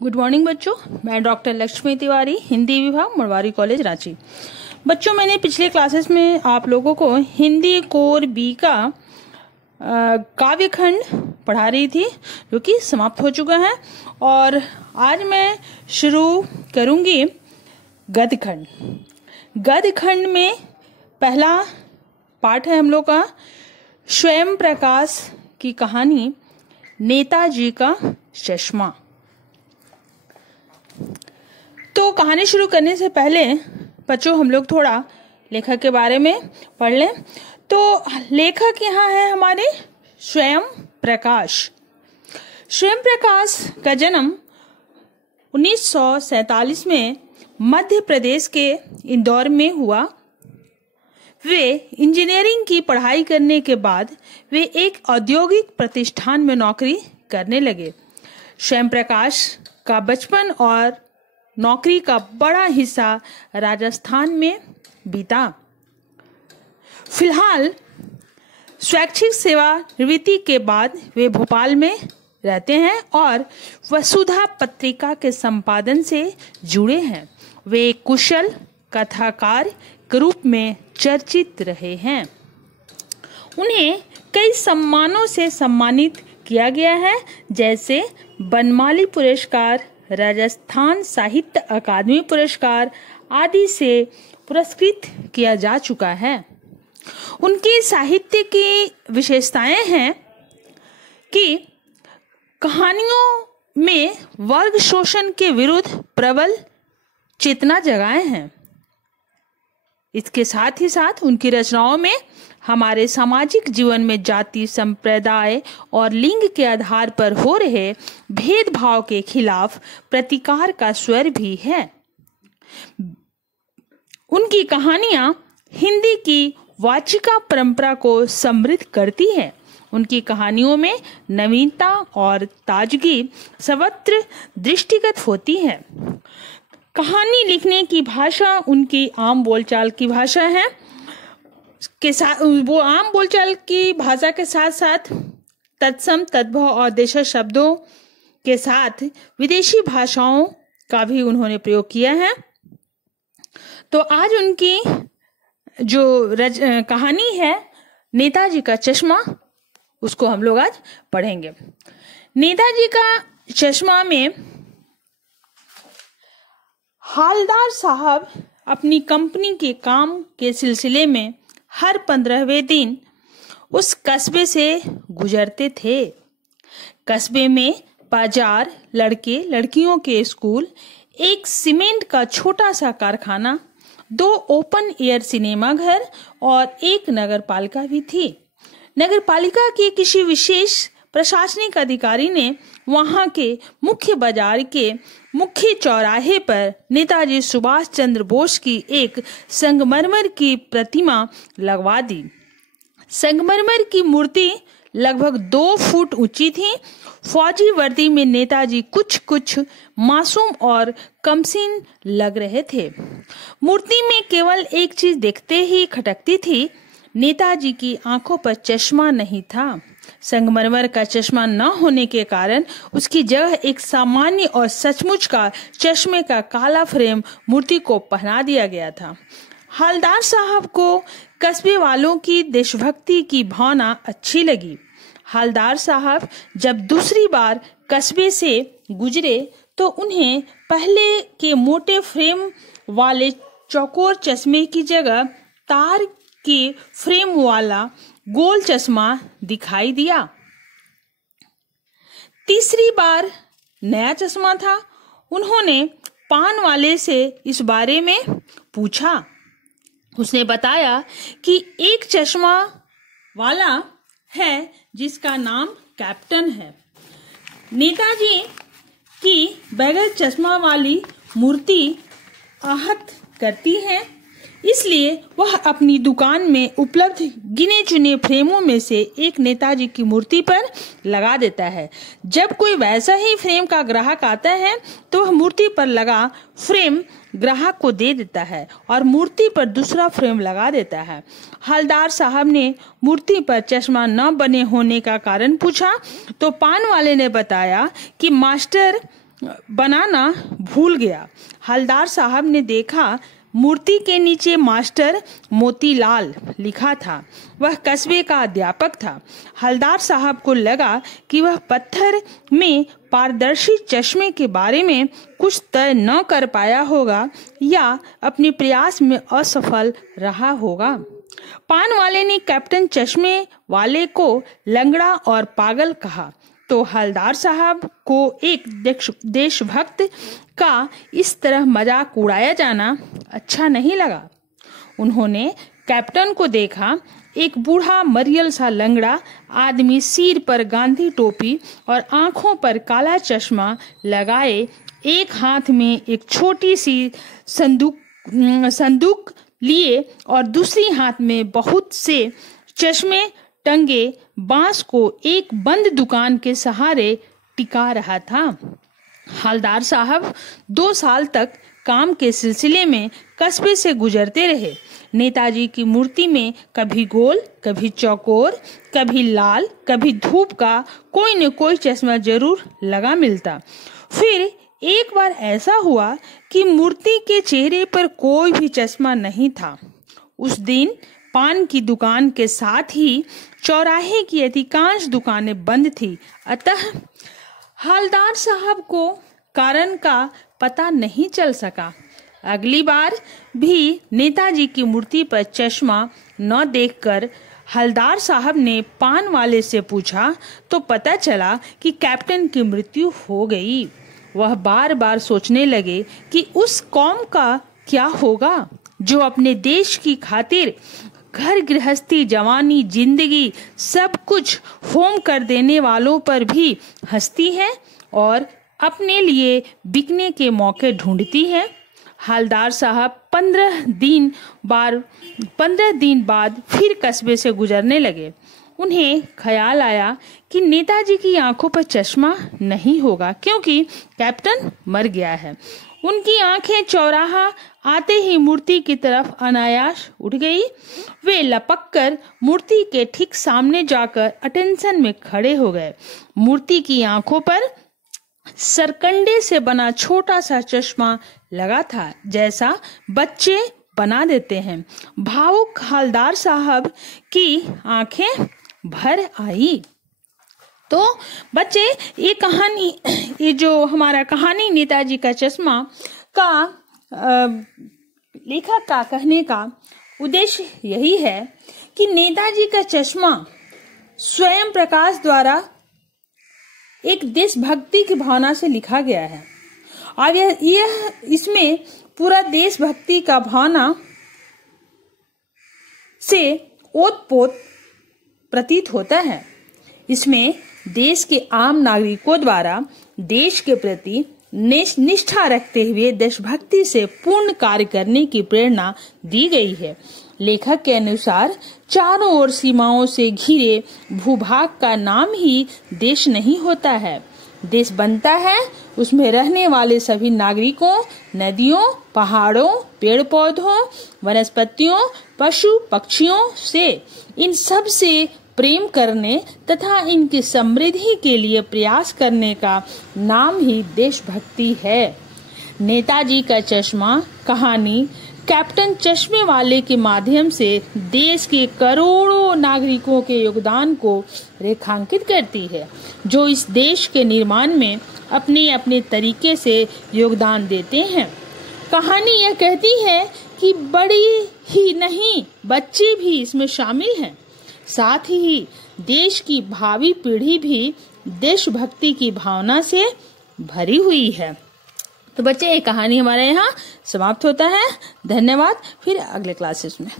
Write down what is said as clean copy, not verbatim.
Good morning बच्चों, मैं doctor Lakshmi Tiwari, Hindi विभाग, मुड़वारी कॉलेज, रांची। बच्चों, मैंने पिछले क्लासेस में आप लोगों को हिंदी कोर बी का काव्य खंड पढ़ा रही थी, जो कि समाप्त हो चुका है। और आज मैं शुरू करूंगी गद्य खंड। गद्य खंड में पहला पाठ है हम लोग का स्वयं प्रकाश की कहानी नेताजी का चश्मा। तो कहानी शुरू करने से पहले बच्चों हम लोग थोड़ा लेखक के बारे में पढ़ लें। तो लेखक यहाँ है हमारे स्वयं प्रकाश। स्वयं प्रकाश का जन्म 1947 में मध्य प्रदेश के इंदौर में हुआ। वे इंजीनियरिंग की पढ़ाई करने के बाद वे एक औद्योगिक प्रतिष्ठान में नौकरी करने लगे। स्वयं प्रकाश का बचपन और नौकरी का बड़ा हिस्सा राजस्थान में बीता। फिलहाल स्वैच्छिक सेवानिवृत्ति के बाद वे भोपाल में रहते हैं और वसुधा पत्रिका के संपादन से जुड़े हैं। वे एक कुशल कथाकार के रूप में चर्चित रहे हैं। उन्हें कई सम्मानों से सम्मानित किया गया है, जैसे बनमाली पुरस्कार, राजस्थान साहित्य अकादमी पुरस्कार आदि से पुरस्कृत किया जा चुका है। उनकी साहित्य की विशेषताएं हैं कि कहानियों में वर्ग शोषण के विरुद्ध प्रबल चेतना जगाए हैं। इसके साथ ही साथ उनकी रचनाओं में हमारे सामाजिक जीवन में जाति, संप्रदाय और लिंग के आधार पर हो रहे भेदभाव के खिलाफ प्रतिकार का स्वर भी है। उनकी कहानियां हिंदी की वाचिका परंपरा को समृद्ध करती हैं। उनकी कहानियों में नवीनता और ताजगी सर्वत्र दृष्टिगत होती है। कहानी लिखने की भाषा उनकी आम बोलचाल की भाषा है के साथ, वो आम बोलचाल की भाषा के साथ साथ तत्सम, तद्भव और देशज शब्दों के साथ विदेशी भाषाओं का भी उन्होंने प्रयोग किया है। तो आज उनकी जो कहानी है नेताजी का चश्मा, उसको हम लोग आज पढ़ेंगे। नेताजी का चश्मा में हालदार साहब अपनी कंपनी के काम के सिलसिले में हर 15वें दिन उस कस्बे से गुजरते थे। कस्बे में बाजार, लड़के लड़कियों के स्कूल, एक सीमेंट का छोटा सा कारखाना, 2 ओपन एयर सिनेमा घर और एक नगरपालिका भी थी। नगरपालिका के किसी विशेष प्रशासनिक अधिकारी ने वहां के मुख्य बाजार के मुख्य चौराहे पर नेताजी सुभाष चंद्र बोस की एक संगमरमर की प्रतिमा लगवा दी। संगमरमर की मूर्ति लगभग 2 फुट ऊंची थी। फौजी वर्दी में नेताजी कुछ मासूम और कमसीन लग रहे थे। मूर्ति में केवल एक चीज देखते ही खटकती थी, नेताजी की आंखों पर चश्मा नहीं था। संगमरमर का चश्मा न होने के कारण उसकी जगह एक सामान्य और सचमुच का चश्मे का काला फ्रेम मूर्ति को पहना दिया गया था। हालदार साहब को कस्बे वालों की देशभक्ति की भावना अच्छी लगी। हालदार साहब जब दूसरी बार कस्बे से गुजरे तो उन्हें पहले के मोटे फ्रेम वाले चौकोर चश्मे की जगह तार के फ्रेम वाला गोल चश्मा दिखाई दिया। तीसरी बार नया चश्मा था। उन्होंने पान वाले से इस बारे में पूछा। उसने बताया कि एक चश्मा वाला है जिसका नाम कैप्टन है। नेताजी की बगैर चश्मा वाली मूर्ति आहत करती है, इसलिए वह अपनी दुकान में उपलब्ध गिने चुने फ्रेमों में से एक नेताजी की मूर्ति पर लगा देता है। जब कोई वैसा ही फ्रेम का ग्राहक आता है तो वह मूर्ति पर लगा फ्रेम ग्राहक को दे देता है और मूर्ति पर दूसरा फ्रेम लगा देता है। हलदार साहब ने मूर्ति पर चश्मा न बने होने का कारण पूछा तो पान वाले ने बताया कि मास्टर बनाना भूल गया। हवलदार साहब ने देखा मूर्ति के नीचे मास्टर मोतीलाल लिखा था। वह कस्बे का अध्यापक था। हवलदार साहब को लगा कि वह पत्थर में पारदर्शी चश्मे के बारे में कुछ तय न कर पाया होगा या अपने प्रयास में असफल रहा होगा। पान वाले ने कैप्टन चश्मे वाले को लंगड़ा और पागल कहा तो हवलदार साहब को एक देशभक्त का इस तरह मजाक उड़ाया जाना अच्छा नहीं लगा। उन्होंने कैप्टन को देखा। एक बूढ़ा मरियल सा लंगड़ा आदमी, सिर पर गांधी टोपी और आंखों पर काला चश्मा लगाए, एक हाथ में एक छोटी सी संदूक लिए और दूसरी हाथ में बहुत से चश्मे टंगे बांस को एक बंद दुकान के सहारे टिका रहा था। हवलदार साहब 2 साल तक काम के सिलसिले में कस्बे से गुजरते रहे। नेताजी की मूर्ति में कभी गोल, कभी चौकोर, कभी लाल, कभी धूप का कोई न कोई चश्मा जरूर लगा मिलता। फिर एक बार ऐसा हुआ कि मूर्ति के चेहरे पर कोई भी चश्मा नहीं था। उस दिन पान की दुकान के साथ ही चौराहे की अधिकांश दुकानें बंद थी। अतः हवलदार साहब को कारण का पता नहीं चल सका। अगली बार भी नेताजी की मूर्ति पर चश्मा न देखकर हवलदार साहब ने पान वाले से पूछा तो पता चला कि कैप्टन की मृत्यु हो गई। वह बार बार सोचने लगे कि उस कौम का क्या होगा जो अपने देश की खातिर घर गृहस्थी, जवानी, जिंदगी सब कुछ होम कर देने वालों पर भी हंसती है और अपने लिए बिकने के मौके ढूंढती है। हवलदार साहब 15 दिन बाद फिर कस्बे से गुजरने लगे। उन्हें ख्याल आया कि नेताजी की आंखों पर चश्मा नहीं होगा क्योंकि कैप्टन मर गया है। उनकी आंखें चौराहा आते ही मूर्ति की तरफ अनायास उठ गई। वे लपककर मूर्ति के ठीक सामने जाकर अटेंशन में खड़े हो गए। मूर्ति की आंखों पर सरकंडे से बना छोटा सा चश्मा लगा था, जैसा बच्चे बना देते हैं। भावुक हवलदार साहब की आंखें भर आई। तो बच्चे, ये जो हमारा कहानी नेताजी का चश्मा का लेखक का कहने का उद्देश्य यही है कि नेताजी का चश्मा स्वयं प्रकाश द्वारा एक देशभक्ति की भावना से लिखा गया है और यह इसमें पूरा देशभक्ति का भावना से ओतप्रोत प्रतीत होता है। इसमें देश के आम नागरिकों द्वारा देश के प्रति निष्ठा रखते हुए देशभक्ति से पूर्ण कार्य करने की प्रेरणा दी गई है। लेखक के अनुसार चारों ओर सीमाओं से घिरे भूभाग का नाम ही देश नहीं होता है। देश बनता है उसमें रहने वाले सभी नागरिकों, नदियों, पहाड़ों, पेड़ पौधों, वनस्पतियों, पशु पक्षियों से, इन सब से प्रेम करने तथा इनकी समृद्धि के लिए प्रयास करने का नाम ही देशभक्ति है। नेताजी का चश्मा कहानी कैप्टन चश्मे वाले के माध्यम से देश के करोड़ों नागरिकों के योगदान को रेखांकित करती है, जो इस देश के निर्माण में अपने अपने तरीके से योगदान देते हैं। कहानी यह कहती है कि बड़ी ही नहीं, बच्चे भी इसमें शामिल हैं। साथ ही देश की भावी पीढ़ी भी देशभक्ति की भावना से भरी हुई है। तो बच्चे, ये कहानी हमारे यहाँ समाप्त होता है। धन्यवाद। फिर अगले क्लासेस में।